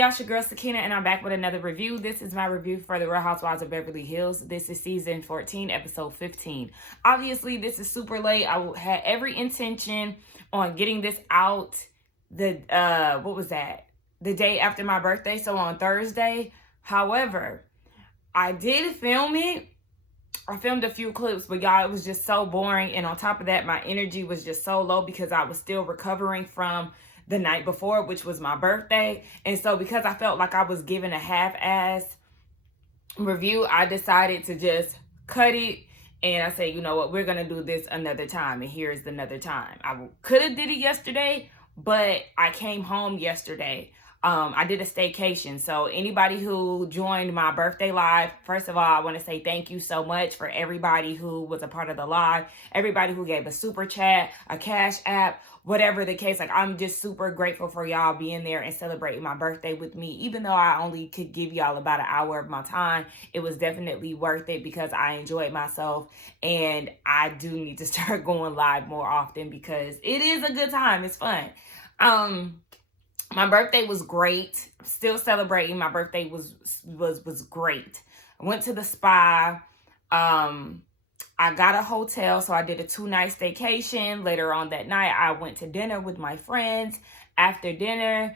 y'all? It's your girl Sakina, and I'm back with another review. This is my review for the Real Housewives of Beverly Hills. This is season 14, episode 15. Obviously, this is super late. I had every intention on getting this out the day after my birthday, so on Thursday. However, I did film it. I filmed a few clips, but y'all, it was just so boring. And on top of that, my energy was just so low because I was still recovering from the night before, which was my birthday. And so because I felt like I was giving a half-ass review, I decided to just cut it. And I said, you know what, we're going to do this another time. And here's another time. I could have did it yesterday, but I came home yesterday. I did a staycation. So anybody who joined my birthday live, first of all, I want to say thank you so much for everybody who was a part of the live, everybody who gave a super chat, a cash app, whatever the case. Like, I'm just super grateful for y'all being there and celebrating my birthday with me. Even though I only could give y'all about an hour of my time, it was definitely worth it because I enjoyed myself. And I do need to start going live more often because it is a good time. It's fun. My birthday was great. Still celebrating. My birthday was great. I went to the spa. I got a hotel, so I did a 2-night staycation. Later on that night, I went to dinner with my friends. After dinner,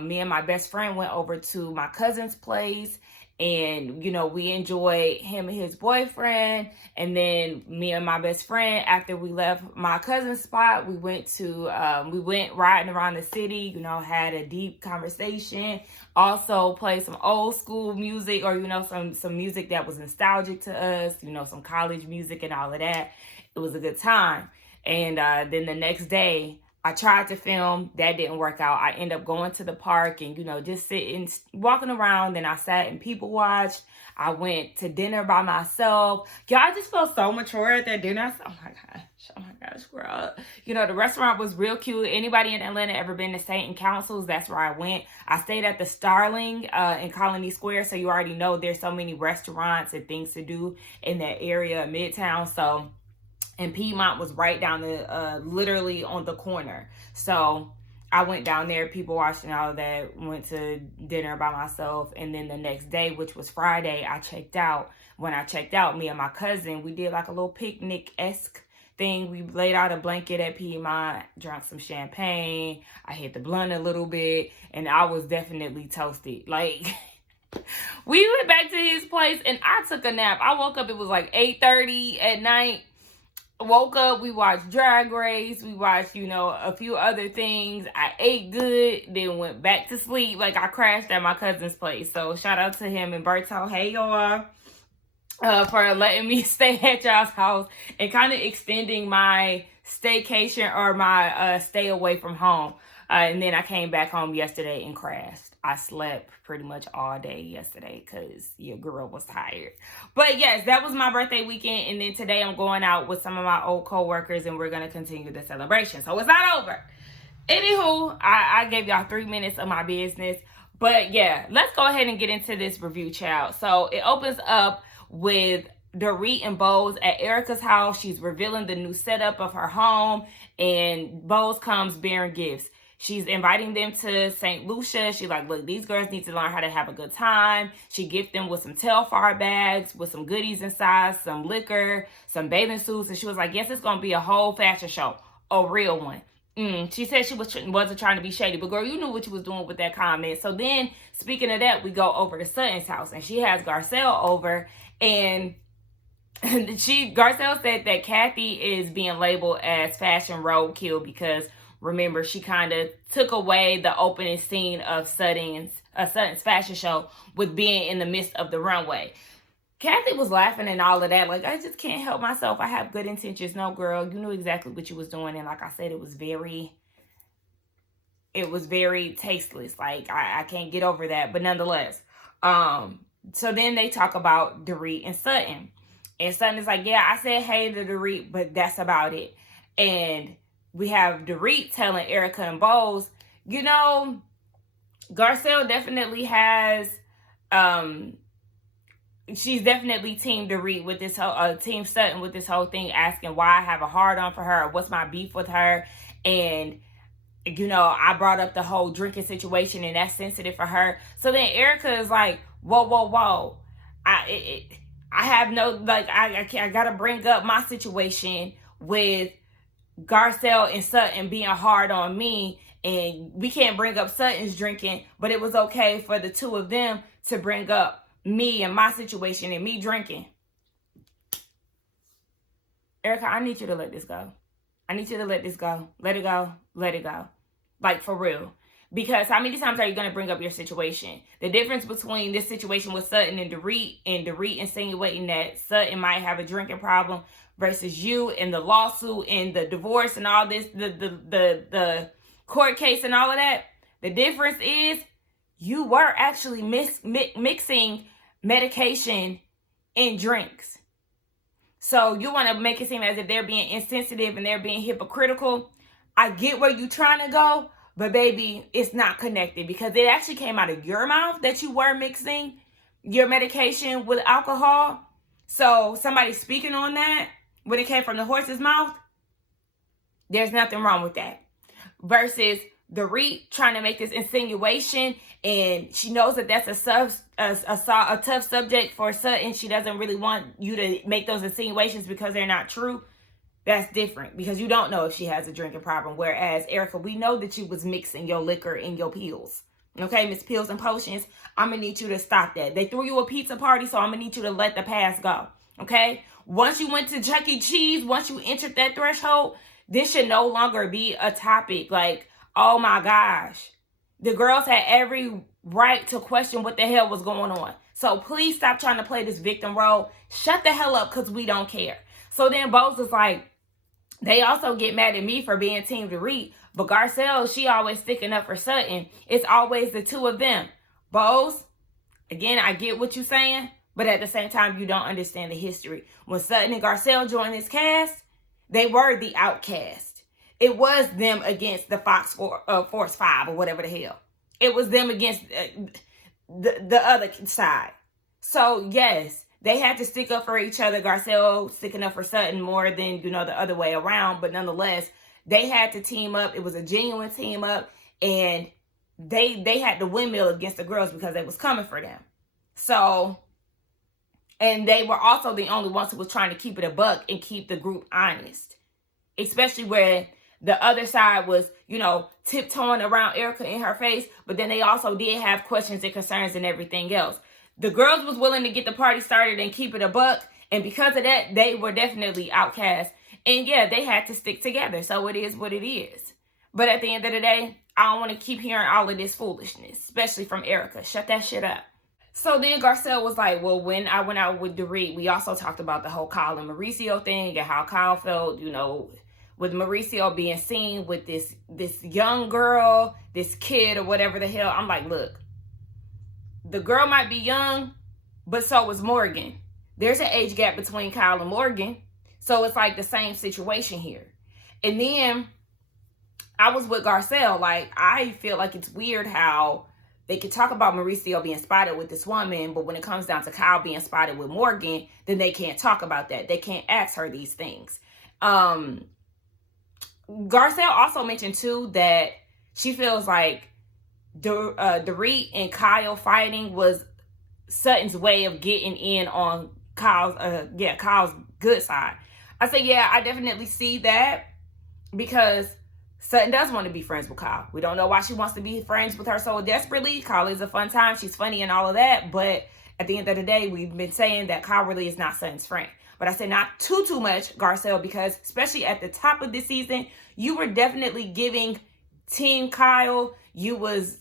me and my best friend went over to my cousin's place. And, you know, we enjoyed him and his boyfriend. And then me and my best friend, after we left my cousin's spot, we went riding around the city, you know, had a deep conversation. Also played some old school music, or, you know, some music that was nostalgic to us, you know, some college music and all of that. It was a good time. And then the next day, I tried to film. That didn't work out. I ended up going to the park and, you know, just sitting, walking around. And I sat and people watched. I went to dinner by myself. Y'all, I just felt so mature at that dinner. Oh my gosh, girl. You know, the restaurant was real cute. Anybody in Atlanta ever been to St. and Councils? That's where I went. I stayed at the Starling in Colony Square. So you already know there's so many restaurants and things to do in that area, Midtown. So... and Piedmont was right down the, literally on the corner. So I went down there, people watched and all of that, went to dinner by myself. And then the next day, which was Friday, I checked out. When I checked out, me and my cousin, we did like a little picnic-esque thing. We laid out a blanket at Piedmont, drank some champagne. I hit the blunt a little bit, and I was definitely toasted. Like... we went back to his place, and I took a nap. I woke up, it was like 8:30 at night. Woke up, we watched Drag Race, we watched, you know, a few other things. I ate good, then went back to sleep. Like, I crashed at my cousin's place. So shout out to him and Berto. Hey, y'all, for letting me stay at y'all's house and kind of extending my staycation or my stay away from home. And then I came back home yesterday and crashed. I slept pretty much all day yesterday because your girl was tired. But yes, that was my birthday weekend. And then today I'm going out with some of my old co-workers and we're going to continue the celebration. So it's not over. Anywho, I gave y'all 3 minutes of my business. But yeah, let's go ahead and get into this review, child. So it opens up with Dorit and Bose at Erica's house. She's revealing the new setup of her home. And Bose comes bearing gifts. She's inviting them to St. Lucia. She's like, look, these girls need to learn how to have a good time. She gifted them with some Telfar bags with some goodies inside, some liquor, some bathing suits. And she was like, yes, it's going to be a whole fashion show, a real one. She said she wasn't trying to be shady, but girl, you knew what you was doing with that comment. So then, speaking of that, we go over to Sutton's house, and she has Garcelle over, and Garcelle said that Kathy is being labeled as fashion roadkill because, remember, she kind of took away the opening scene of Sutton's fashion show with being in the midst of the runway. Kathy was laughing and all of that. Like, I just can't help myself. I have good intentions. No, girl, you knew exactly what you was doing. And like I said, it was very tasteless. Like, I can't get over that. But nonetheless, so then they talk about Dorit and Sutton. And Sutton is like, yeah, I said hey to Dorit, but that's about it. And we have Dorit telling Erica and Bose, you know, Garcelle definitely has, she's definitely team Dorit with this whole, team Sutton with this whole thing, asking why I have a hard on for her, or what's my beef with her. And I brought up the whole drinking situation and that's sensitive for her. So then Erica is like, whoa. I have no, like, I gotta bring up my situation with Garcelle and Sutton being hard on me, and we can't bring up Sutton's drinking, but it was okay for the two of them to bring up me and my situation and me drinking. Erica, I need you to let this go. I need you to let this go. Let it go. Let it go. Like, for real. Because how many times are you going to bring up your situation? The difference between this situation with Sutton and Dorit insinuating that Sutton might have a drinking problem versus you and the lawsuit and the divorce and all this, the court case and all of that. The difference is you were actually mixing medication and drinks. So you want to make it seem as if they're being insensitive and they're being hypocritical. I get where you're trying to go, but baby, it's not connected because it actually came out of your mouth that you were mixing your medication with alcohol. So somebody speaking on that when it came from the horse's mouth, there's nothing wrong with that. Versus Dorit trying to make this insinuation, and she knows that that's a tough subject for Sutton. She doesn't really want you to make those insinuations because they're not true. That's different because you don't know if she has a drinking problem. Whereas, Erica, we know that you was mixing your liquor and your pills. Okay, Miss Pills and Potions, I'm going to need you to stop that. They threw you a pizza party, so I'm going to need you to let the past go. Okay? Once you went to Chuck E. Cheese, once you entered that threshold, this should no longer be a topic. Like, oh my gosh. The girls had every right to question what the hell was going on. So please stop trying to play this victim role. Shut the hell up because we don't care. So then Bose is like, they also get mad at me for being Team Dorit, but Garcelle, she always sticking up for Sutton. It's always the two of them. Bose, again, I get what you're saying, but at the same time, you don't understand the history. When Sutton and Garcelle joined this cast, they were the outcast. It was them against the Force 5 or whatever the hell. It was them against the other side. So, yes, they had to stick up for each other. Garcelle sticking up for Sutton more than, the other way around. But nonetheless, they had to team up. It was a genuine team up. And they had to windmill against the girls because they was coming for them. So, and they were also the only ones who was trying to keep it a buck and keep the group honest. Especially where the other side was, tiptoeing around Erica in her face. But then they also did have questions and concerns and everything else. The girls was willing to get the party started and keep it a buck. And because of that, they were definitely outcast. And yeah, they had to stick together. So it is what it is. But at the end of the day, I don't want to keep hearing all of this foolishness, especially from Erica. Shut that shit up. So then Garcelle was like, well, when I went out with Dorit, we also talked about the whole Kyle and Mauricio thing and how Kyle felt, with Mauricio being seen with this young girl, this kid or whatever the hell. I'm like, look. The girl might be young, but so is Morgan. There's an age gap between Kyle and Morgan. So it's like the same situation here. And then I was with Garcelle. Like, I feel like it's weird how they could talk about Mauricio being spotted with this woman, but when it comes down to Kyle being spotted with Morgan, then they can't talk about that. They can't ask her these things. Garcelle also mentioned, too, that she feels like Dorit and Kyle fighting was Sutton's way of getting in on Kyle's good side. I say, yeah, I definitely see that because Sutton does want to be friends with Kyle. We don't know why she wants to be friends with her so desperately. Kyle is a fun time. She's funny and all of that. But at the end of the day, we've been saying that Kyle really is not Sutton's friend. But I said not too much, Garcelle, because especially at the top of this season, you were definitely giving Team Kyle. You was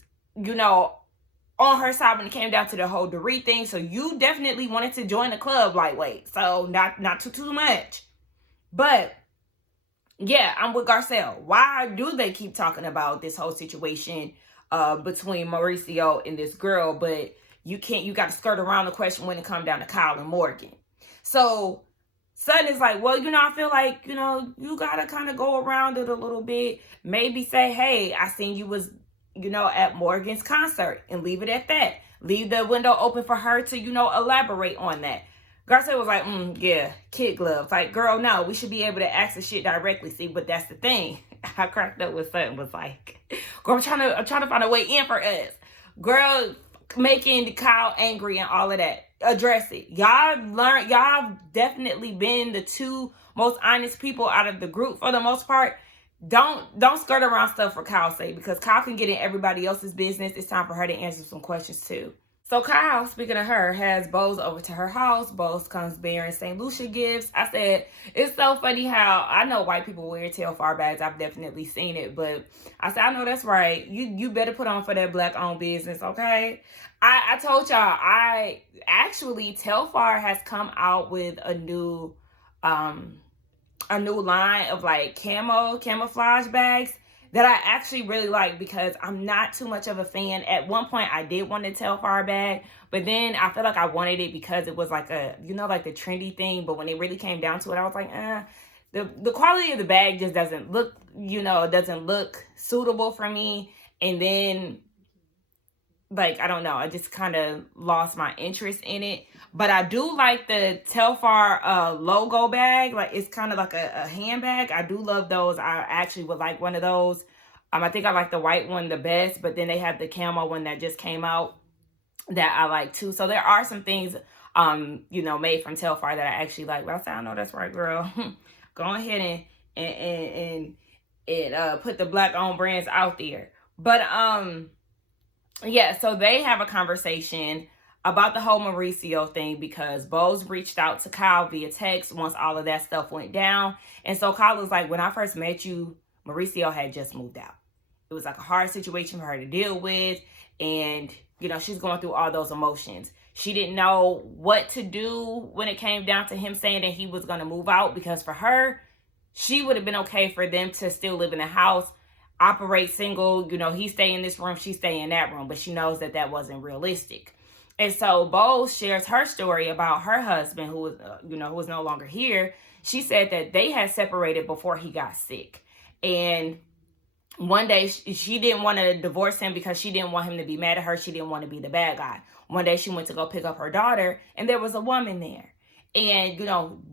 on her side when it came down to the whole Dorit thing. So you definitely wanted to join the club lightweight. So not too much. But yeah, I'm with Garcelle. Why do they keep talking about this whole situation between Mauricio and this girl? But you got to skirt around the question when it comes down to Kyle and Morgan. So Sutton is like, well, I feel like, you got to kind of go around it a little bit. Maybe say, hey, I seen you was at Morgan's concert and leave it at that. Leave the window open for her to, elaborate on that. Garcelle was like, yeah, kid gloves. Like, girl, no, we should be able to ask the shit directly. See, but that's the thing. I cracked up with something, was like, girl, I'm trying to find a way in for us. Girl, making Kyle angry and all of that. Address it. Y'all definitely been the two most honest people out of the group for the most part. Don't skirt around stuff for Kyle's sake, because Kyle can get in everybody else's business. It's time for her to answer some questions too. So Kyle, speaking of her, has Bose over to her house. Bose comes bearing St. Lucia gifts. I said, it's so funny how I know white people wear tail-far bags. I've definitely seen it. But I said, I know that's right. You better put on for that black-owned business, okay? I told y'all, Telfar has come out with a new line of like camouflage bags that I actually really like, because I'm not too much of a fan. At one point, I did want a Telfar bag, but then I feel like I wanted it because it was like like the trendy thing. But when it really came down to it, I was like, the quality of the bag just doesn't look, doesn't look suitable for me. And then, like, I don't know, I just kind of lost my interest in it. But I do like the Telfar logo bag. Like, it's kind of like a handbag. I do love those. I actually would like one of those. I think I like the white one the best, but then they have the camo one that just came out that I like too. So there are some things, made from Telfar that I actually like. But I said, I know that's right, girl. Go ahead and put the black-owned brands out there. But, yeah, so they have a conversation about the whole Mauricio thing, because Bose reached out to Kyle via text once all of that stuff went down. And so Kyle was like, when I first met you, Mauricio had just moved out. It was like a hard situation for her to deal with. And, she's going through all those emotions. She didn't know what to do when it came down to him saying that he was going to move out, because for her, she would have been okay for them to still live in the house, operate single, he stay in this room, she stay in that room, but she knows that that wasn't realistic. And so Bose shares her story about her husband, who was, who was no longer here. She said that they had separated before he got sick. And one day she didn't want to divorce him because she didn't want him to be mad at her. She didn't want to be the bad guy. One day she went to go pick up her daughter, and there was a woman there. And,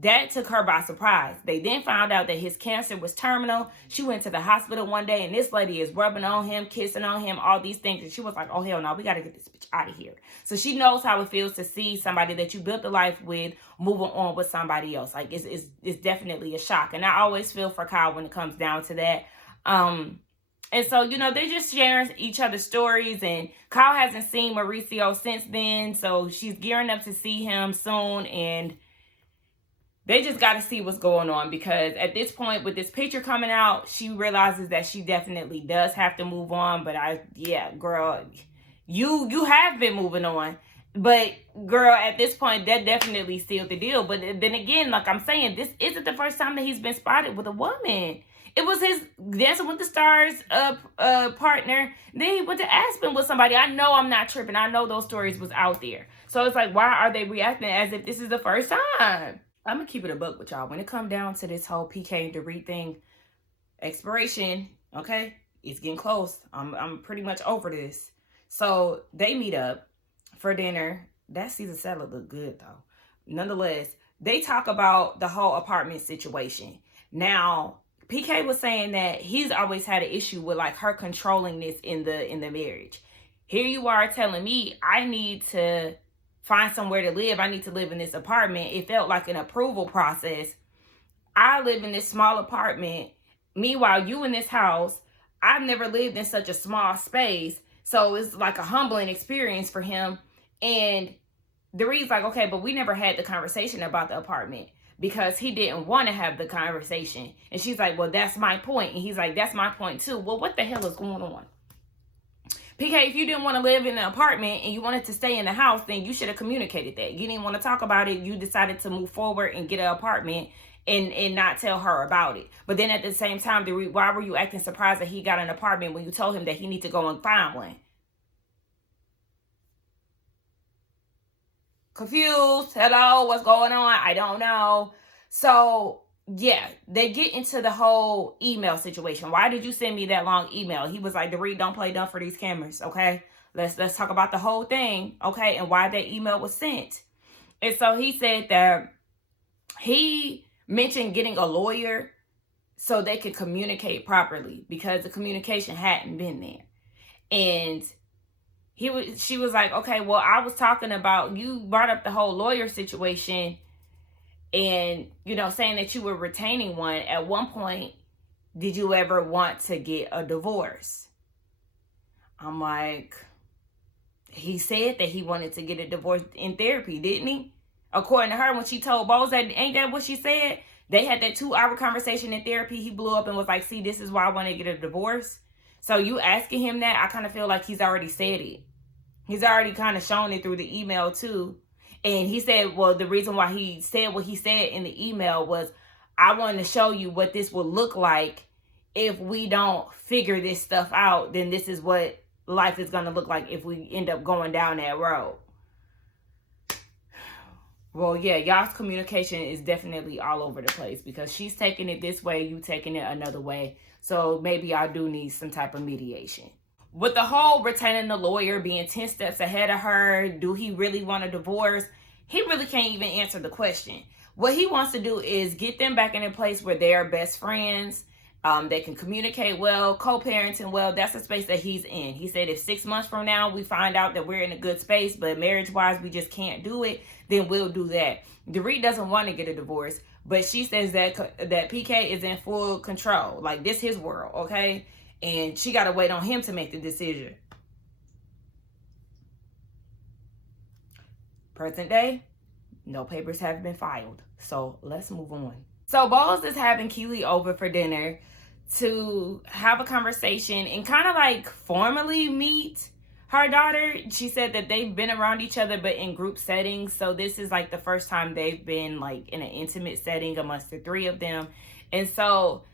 that took her by surprise. They then found out that his cancer was terminal. She went to the hospital one day, and this lady is rubbing on him, kissing on him, all these things. And she was like, oh, hell no, we got to get this bitch out of here. So she knows how it feels to see somebody that you built a life with moving on with somebody else. Like, it's definitely a shock. And I always feel for Kyle when it comes down to that. And so, they're just sharing each other's stories. And Kyle hasn't seen Mauricio since then. So she's gearing up to see him soon. And they just got to see what's going on, because at this point, with this picture coming out, she realizes that she definitely does have to move on. But girl, you have been moving on. But girl, at this point, that definitely sealed the deal. But then again, like I'm saying, this isn't the first time that he's been spotted with a woman. It was his Dancing with the Stars partner. Then he went to Aspen with somebody. I know I'm not tripping. I know those stories was out there. So it's like, why are they reacting as if this is the first time? I'm going to keep it a buck with y'all. When it comes down to this whole PK and Dorit thing, expiration, okay, it's getting close. I'm pretty much over this. So they meet up for dinner. That Caesar salad looked good, though. Nonetheless, they talk about the whole apartment situation. Now, PK was saying that he's always had an issue with like her controlling this in the marriage. Here you are telling me I need to find somewhere to live. I need to live in this apartment. It felt like an approval process. I live in this small apartment. Meanwhile, you in this house. I've never lived in such a small space. So it's like a humbling experience for him. And Dorit's like, okay, but we never had the conversation about the apartment, because he didn't want to have the conversation. And she's like, well, that's my point. And he's like, that's my point too. Well, what the hell is going on? PK, if you didn't want to live in an apartment and you wanted to stay in the house, then you should have communicated that. You didn't want to talk about it. You decided to move forward and get an apartment and not tell her about it. But then at the same time, why were you acting surprised that he got an apartment when you told him that he need to go and find one? Confused. Hello, what's going on? I don't know. So yeah, they get into the whole email situation. Why did you send me that long email? He was like, Dorit, don't play dumb for these cameras, okay? Let's talk about the whole thing, okay? And why that email was sent. And so he said that he mentioned getting a lawyer so they could communicate properly, because the communication hadn't been there. And she was like, okay, well, I was talking about, you brought up the whole lawyer situation and, you know, saying that you were retaining one. At one point, did you ever want to get a divorce? I'm like, he said that he wanted to get a divorce in therapy, didn't he? According to her, when she told Bose that, ain't that what she said? They had that 2-hour conversation in therapy. He blew up and was like, see, this is why I want to get a divorce. So you asking him that, I kind of feel like he's already said it. He's already kind of shown it through the email too. And he said, well, the reason why he said what he said in the email was, I want to show you what this will look like if we don't figure this stuff out. Then this is what life is going to look like if we end up going down that road. Well, yeah, y'all's communication is definitely all over the place, because she's taking it this way, you taking it another way. So maybe y'all do need some type of mediation. With the whole retaining the lawyer, being 10 steps ahead of her, do he really want a divorce? He really can't even answer the question. What he wants to do is get them back in a place where they are best friends. They can communicate well, co-parenting well. That's the space that he's in. He said if 6 months from now we find out that we're in a good space, but marriage-wise we just can't do it, then we'll do that. Dorit doesn't want to get a divorce, but she says that PK is in full control. Like, this his world, okay? And she got to wait on him to make the decision. Present day, no papers have been filed. So let's move on. So Bose is having Keely over for dinner to have a conversation and kind of like formally meet her daughter. She said that they've been around each other, but in group settings. So this is like the first time they've been like in an intimate setting amongst the three of them. And so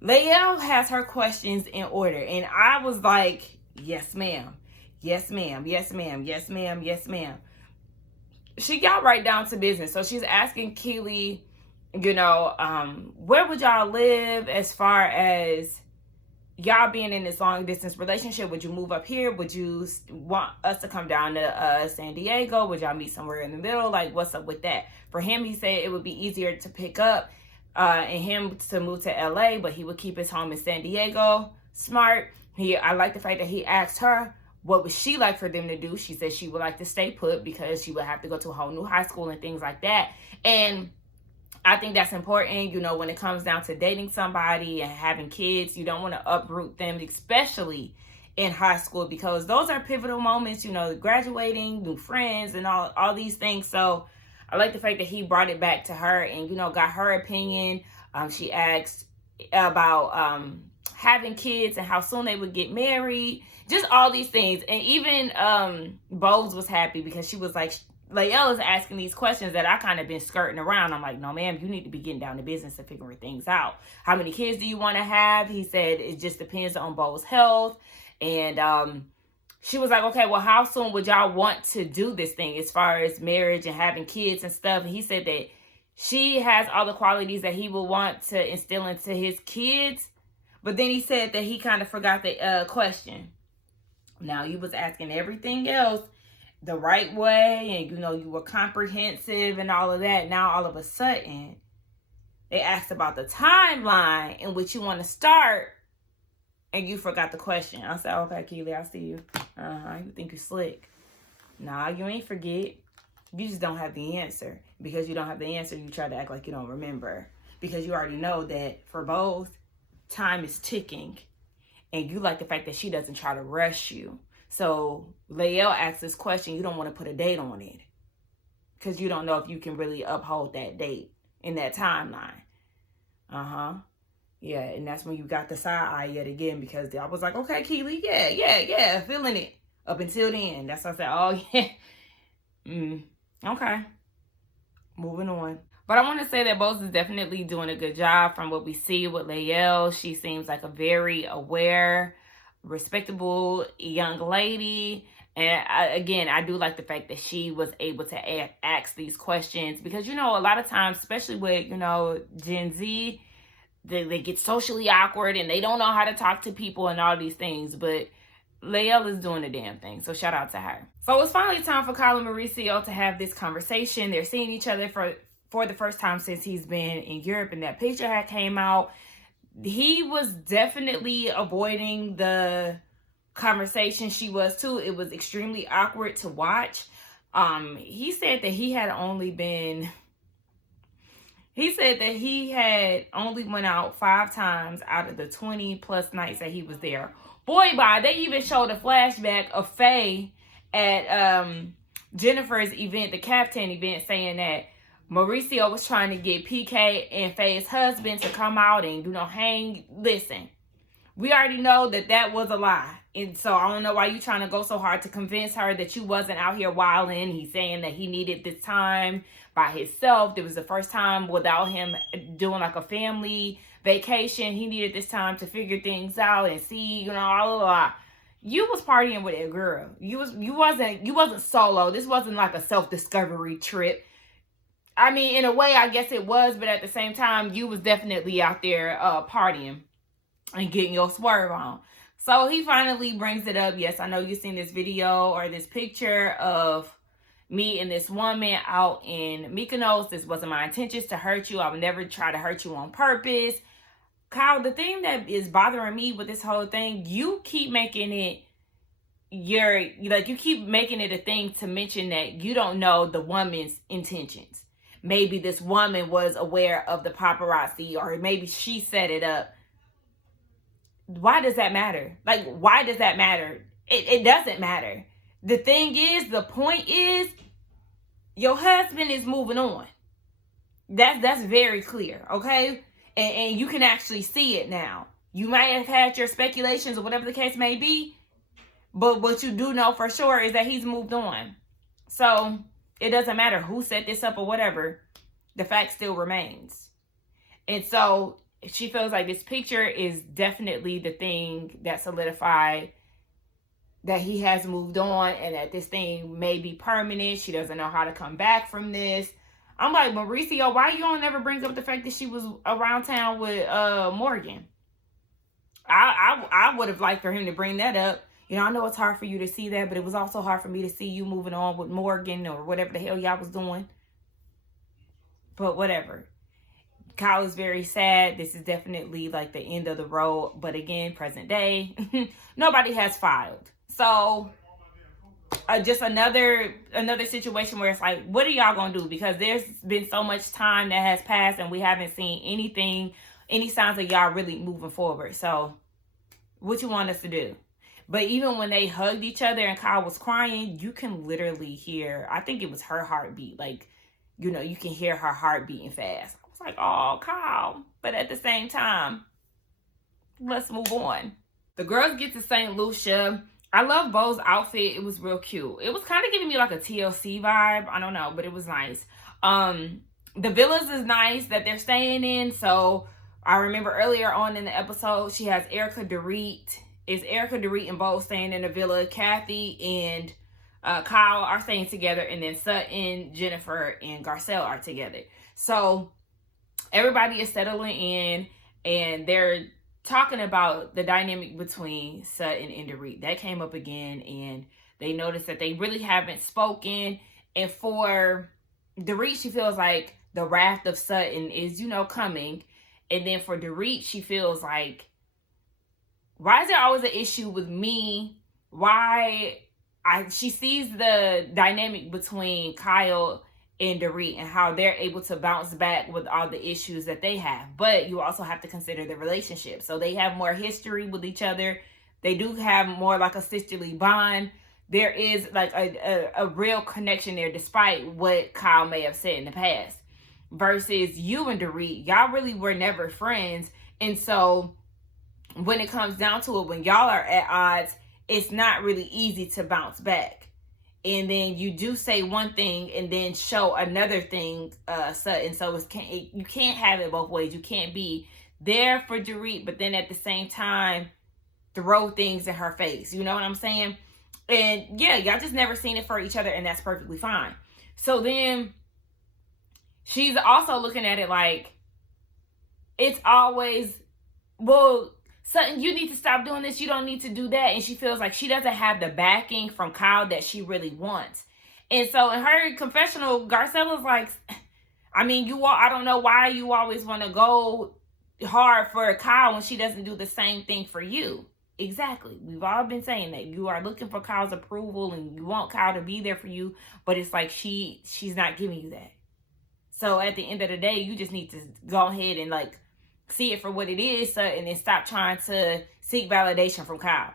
Lael has her questions in order. And I was like, yes, ma'am. Yes, ma'am. Yes, ma'am. Yes, ma'am. Yes, ma'am. She got right down to business. So she's asking Keely, you know, where would y'all live as far as y'all being in this long distance relationship? Would you move up here? Would you want us to come down to San Diego? Would y'all meet somewhere in the middle? Like, what's up with that? For him, he said it would be easier to pick up and him to move to LA, but he would keep his home in San Diego. Smart. I like the fact that he asked her, what would she like for them to do? She said she would like to stay put because she would have to go to a whole new high school and things like that. And I think that's important, you know, when it comes down to dating somebody and having kids. You don't want to uproot them, especially in high school, because those are pivotal moments, you know, graduating, new friends, and all these things. So I like the fact that he brought it back to her and, you know, got her opinion. She asked about having kids and how soon they would get married, just all these things. And even Bose was happy because she was like, Lael is asking these questions that I kind of been skirting around. I'm like, no, ma'am, you need to be getting down to business and figuring things out. How many kids do you want to have? He said it just depends on Bo's health. And she was like, okay, well, how soon would y'all want to do this thing as far as marriage and having kids and stuff? And he said that she has all the qualities that he would want to instill into his kids. But then he said that he kind of forgot the question. Now, he was asking everything else the right way, and, you know, you were comprehensive and all of that. Now, all of a sudden, they asked about the timeline in which you want to start, and you forgot the question. I said, okay, Keely, I see you. You think you're slick. Nah, you ain't forget. You just don't have the answer. Because you don't have the answer, you try to act like you don't remember. Because you already know that for both, time is ticking. And you like the fact that she doesn't try to rush you. So Lael asked this question, you don't want to put a date on it. Because you don't know if you can really uphold that date in that timeline. Yeah, and that's when you got the side eye yet again, because I was like, okay, Keely, yeah, feeling it. Up until then, that's why I said, oh, yeah. Okay. Moving on. But I want to say that Bose is definitely doing a good job from what we see with Lael. She seems like a very aware, respectable young lady. And I do like the fact that she was able to ask these questions, because, you know, a lot of times, especially with, you know, Gen Z, they get socially awkward and they don't know how to talk to people and all these things. But Lael is doing the damn thing. So shout out to her. So it's finally time for Kyle and Mauricio to have this conversation. They're seeing each other for the first time since he's been in Europe, and that picture had came out. he was definitely avoiding the conversation. She was too. It was extremely awkward to watch. He said that he had only went out 5 times out of the 20 plus nights that he was there. Boy, bye. They even showed a flashback of Faye at Jennifer's event, the Captain event, saying that Mauricio was trying to get PK and Faye's husband to come out and, hang. Listen, we already know that was a lie. And so I don't know why you trying to go so hard to convince her that you wasn't out here wilding. He's saying that he needed this time by himself. It was the first time without him doing like a family vacation. He needed this time to figure things out and see, blah. You was partying with a girl. You wasn't solo. This wasn't like a self-discovery trip. I mean, in a way, I guess it was, but at the same time, you was definitely out there partying and getting your swerve on. So he finally brings it up. Yes, I know you've seen this video or this picture of me and this woman out in Mykonos. This wasn't my intentions to hurt you. I would never try to hurt you on purpose. Kyle, the thing that is bothering me with this whole thing, you keep making it you keep making it a thing to mention that you don't know the woman's intentions. Maybe this woman was aware of the paparazzi, or maybe she set it up. Why does that matter? Why does that matter? It doesn't matter. The thing is, the point is, your husband is moving on. That's very clear, okay? And you can actually see it now. You might have had your speculations or whatever the case may be, but what you do know for sure is that he's moved on. So it doesn't matter who set this up or whatever. The fact still remains. And so she feels like this picture is definitely the thing that solidified that he has moved on and that this thing may be permanent. She doesn't know how to come back from this. I'm like, Mauricio, why you don't ever bring up the fact that she was around town with Morgan? I would have liked for him to bring that up. I know it's hard for you to see that, but it was also hard for me to see you moving on with Morgan or whatever the hell y'all was doing. But whatever. Kyle is very sad. This is definitely like the end of the road. But again, present day, nobody has filed. So just another situation where it's like, what are y'all going to do? Because there's been so much time that has passed and we haven't seen any signs of y'all really moving forward. So what you want us to do? But even when they hugged each other and Kyle was crying, you can literally hear, I think it was her heartbeat. You can hear her heart beating fast. I was like, oh, Kyle. But at the same time, let's move on. The girls get to St. Lucia. I love Bo's outfit. It was real cute. It was kind of giving me like a TLC vibe. I don't know, but it was nice. The villas is nice that they're staying in. So I remember earlier on in the episode, she has Erica Dorit. Is Erica Dorit and Bo staying in the villa? Kathy and Kyle are staying together, and then Sutton, Jennifer, and Garcelle are together. So everybody is settling in, and they're talking about the dynamic between Sutton and Dorit. That came up again, and they noticed that they really haven't spoken. And for Dorit, she feels like the wrath of Sutton is, coming. And then for Dorit, she feels like, why is there always an issue with me? She sees the dynamic between Kyle and Dorit and how they're able to bounce back with all the issues that they have. But you also have to consider the relationship. So they have more history with each other. They do have more like a sisterly bond. There is like a real connection there, despite what Kyle may have said in the past. Versus you and Dorit, y'all really were never friends. And so when it comes down to it, when y'all are at odds, it's not really easy to bounce back. And then you do say one thing and then show another thing, Sutton. So you can't have it both ways. You can't be there for Dorit, but then at the same time, throw things in her face. You know what I'm saying? And yeah, y'all just never seen it for each other, and that's perfectly fine. So then she's also looking at it like, it's always, well, Sutton, you need to stop doing this. You don't need to do that. And she feels like she doesn't have the backing from Kyle that she really wants. And so in her confessional, Garcella's like, I mean, I don't know why you always want to go hard for Kyle when she doesn't do the same thing for you. Exactly. We've all been saying that. You are looking for Kyle's approval and you want Kyle to be there for you, but it's like she's not giving you that. So at the end of the day, you just need to go ahead and like see it for what it is, and then stop trying to seek validation from Kyle.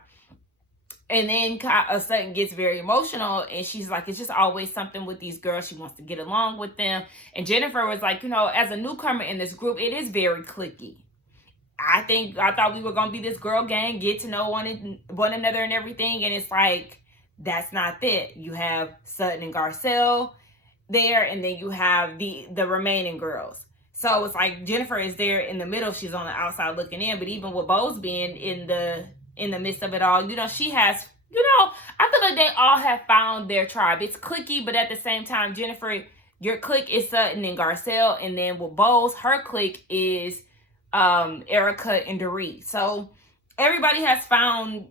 And then Sutton gets very emotional, and she's like, it's just always something with these girls. She wants to get along with them. And Jennifer was like, as a newcomer in this group, it is very cliquey. I thought we were going to be this girl gang, get to know one another and everything. And it's like, that's not it. You have Sutton and Garcelle there, and then you have the remaining girls. So it's like Jennifer is there in the middle. She's on the outside looking in. But even with Bose being in the midst of it all, she has, I feel like they all have found their tribe. It's cliquey, but at the same time, Jennifer, your clique is Sutton and Garcelle. And then with Bose, her clique is Erica and Dorit. So everybody has found,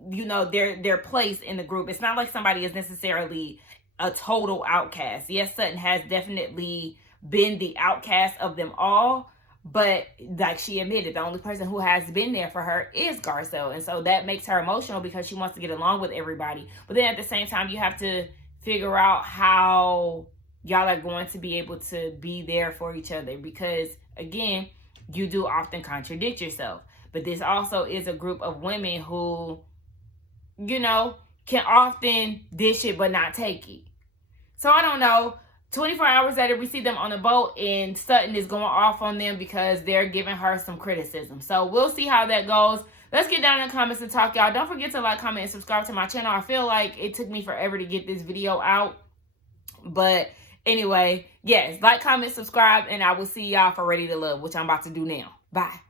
their place in the group. It's not like somebody is necessarily a total outcast. Yes, Sutton has definitely been the outcast of them all, but like she admitted, the only person who has been there for her is Garcelle. And so that makes her emotional because she wants to get along with everybody. But then at the same time, you have to figure out how y'all are going to be able to be there for each other, because again, you do often contradict yourself. But this also is a group of women who, can often dish it but not take it. So I don't know. 24 hours later, we see them on the boat, and Sutton is going off on them because they're giving her some criticism. So we'll see how that goes. Let's get down in the comments and talk, y'all. Don't forget to like, comment, and subscribe to my channel. I feel like it took me forever to get this video out. But anyway, yes, like, comment, subscribe, and I will see y'all for Ready to Love, which I'm about to do now. Bye.